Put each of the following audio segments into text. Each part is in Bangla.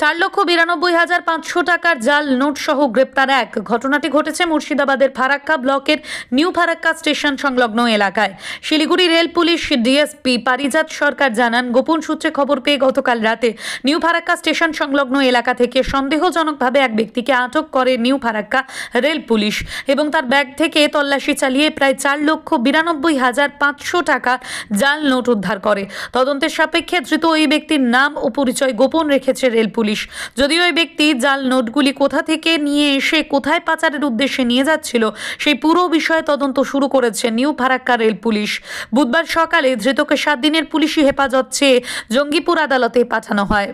4,92,500 টাকার জাল নোট সহ গ্রেপ্তার এক। ঘটনাটি ঘটেছে মুর্শিদাবাদের ফারাক্কা ব্লকের নিউ ফারাক্কা স্টেশন সংলগ্ন এলাকায়। শিলিগুড়ি রেল পুলিশ ডিএসপি পারিজাত সরকার জানান, গোপন সূত্রে খবর পেয়ে গতকাল রাতে নিউ ফারাক্কা স্টেশন সংলগ্ন এলাকা থেকে সন্দেহজনকভাবে এক ব্যক্তিকে আটক করে নিউ ফারাক্কা রেল পুলিশ এবং তার ব্যাগ থেকে তল্লাশি চালিয়ে প্রায় 4,92,500 টাকা জাল নোট উদ্ধার করে। তদন্তের সাপেক্ষে ধৃত ওই ব্যক্তির নাম ও পরিচয় গোপন রেখেছে রেল পুলিশ। যদিও ওই ব্যক্তি জাল নোটগুলি কোথা থেকে নিয়ে এসে কোথায় পাচারের উদ্দেশ্যে নিয়ে যাচ্ছিল সেই পুরো বিষয়ে তদন্ত শুরু করেছে নিউ ফারাক্কা রেল পুলিশ। বুধবার সকালে ধৃতকে 7 দিনের পুলিশি হেফাজত চেয়ে জঙ্গিপুর আদালতে পাঠানো হয়।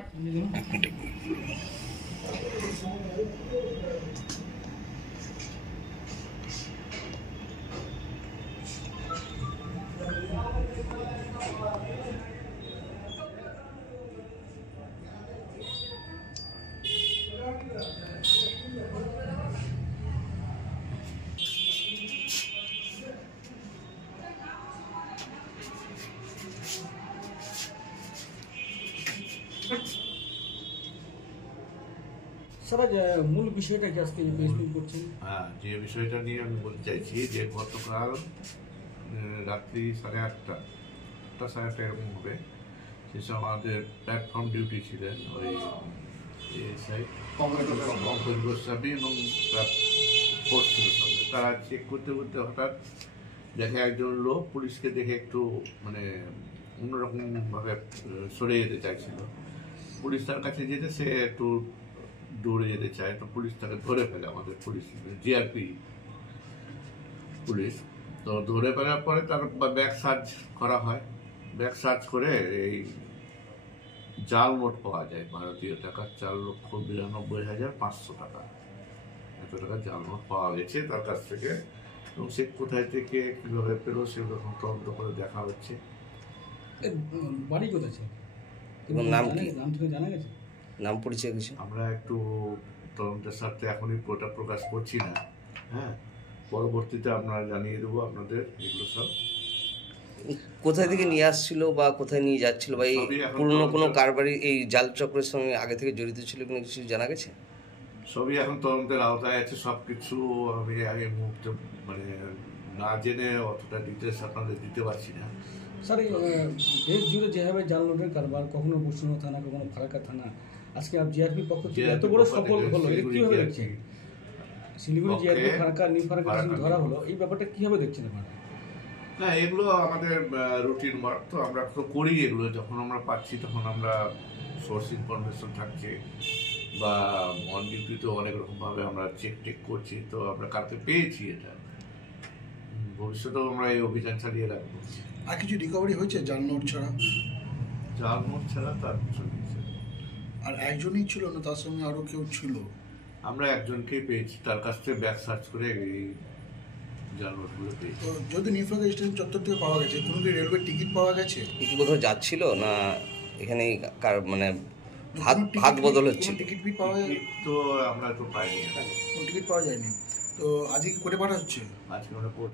মূল বিষয়টা কি আজকে এক্সপ্লেইন করছেন? যে বিষয়টা নিয়ে আমি বলতে চাইছি যে গতকাল রাত্রি 8:30 এরকম হবে, সেসব আমাদের প্ল্যাটফর্ম ডিউটি ছিলেন ওই এসআই পঙ্কজ গোস্বামী এবং তার ফোর্স ছিল সঙ্গে। তারা চেক করতে করতে হঠাৎ দেখে একজন লোক পুলিশকে দেখে একটু মানে অন্যরকমভাবে সরে যেতে চাইছিল। পুলিশ তার কাছে যেতে সে একটু দৌড়ে যেতে চায়, তো পুলিশ তাকে ধরে ফেলে, আমাদের পুলিশ জিআরপি পুলিশ। তো ধরে ফেলার পরে তার ব্যাগ সার্চ করা হয়। ব্যাগ সার্চ করে এই জাল নোট পাওয়া যায় ভারতীয় টাকা 4,92,500 টাকা, এত টাকা জাল নোট পাওয়া গেছে তার কাছ থেকে। এবং সে কোথায় থেকে কীভাবে পেলো সেগুলো তদন্ত করে দেখা হচ্ছে। বাড়ি কোথায় এবং নাম কি, নাম থেকে জানা গেছে? নাম পরিচয় কিছু আমরা একটু তদন্তের সাথে এখনই পুরোটা প্রকাশ করছি না। পরবর্তীতে আমরা জানিয়ে দেবো আপনাদের এগুলো সব। কোথায় থেকে নিয়ে আসছিল বা কোথায় নিয়ে যাচ্ছিল বা এই পুরনো কোনো কারবারি এই জাল চক্রের সঙ্গে আগে থেকে জড়িত ছিল কোনো কিছু জানা গেছে? সবই এখন তদন্তের আওতায় আছে। সব কিছু আমি আগে মুহূর্তে মানে না জেনে অতটা ডিটেলস আপনাদের দিতে পারছি না। স্যার, দেশ জুড়ে যেভাবে জাল নোটের কারবার, কখনো বসুনো থানা, কখনো ফারাক্কা থানা, আজকে জিআরপি পক্ষ থেকে এত বড় সফল হলো, এটা কীভাবে দেখছেন? শিলিগুড়ি জিআরপি ফারাক্কা নিউ ফারাক্কা ধরা হলো, এই ব্যাপারটা কীভাবে দেখছেন আপনারা? না, এগুলো আমাদের রুটিন ওয়ার্ক, তো আমরা তো করি এগুলো। যখন আমরা পাচ্ছি তখন আমরা সোর্স ইনফরমেশন থাকছে বা অন ডিউটিতেও অনেক রকমভাবে আমরা চেক করছি। তো আমরা কালকে পেয়েছি এটা, ভবিষ্যতেও আমরা এই অভিযান চালিয়ে রাখবো। আর কিছু রিকভারি হয়েছে জাল নোট ছাড়া? জাল নোট ছাড়া তার কিছু নেই। আর একজনই ছিল না, তার সঙ্গে আরো কেউ ছিল? আমরা একজনকেই পেয়েছি, তার কাছ থেকে ব্যাগ সার্চ করে এই জাল নোটগুলো পেয়েছি। যদি নিউ ফারাক্কা স্টেশন চত্বর থেকে পাওয়া গেছে, কোনো কি রেলওয়ে টিকিট পাওয়া গেছে? কি কোথাও যাচ্ছিল না এখানেই মানে হাত বদল হচ্ছে? টিকিট পাওয়া যায় তো আমরা তো পাইনি, কোনো টিকিট পাওয়া যায়নি। তো আজকে কি কোর্টে পাঠা হচ্ছে? আজকে আমরা